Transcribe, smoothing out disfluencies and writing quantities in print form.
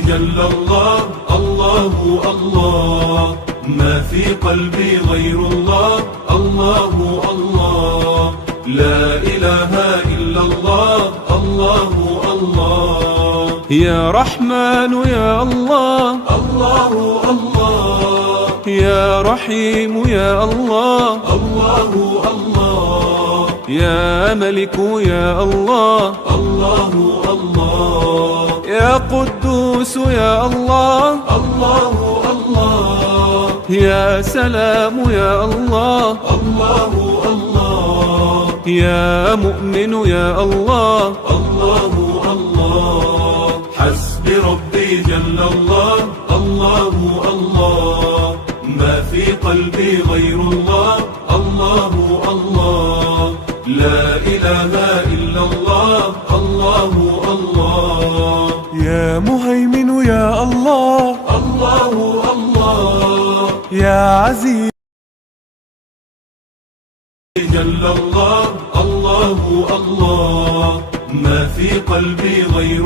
جل الله الله الله، ما في قلبي غير الله الله الله، لا إله إلا الله الله الله. يا رحمن يا الله الله الله، يا رحيم يا الله الله الله، يا ملك يا الله الله الله، يا قدوس يا الله الله الله، يا سلام يا الله الله الله، يا مؤمن يا الله الله الله. حسبي ربي جل الله الله الله، ما في قلبي غير الله الله الله، لا إله إلا الله الله الله. يا مهيمن يا الله الله الله، يا عزيز جل الله الله الله، ما في قلبي غير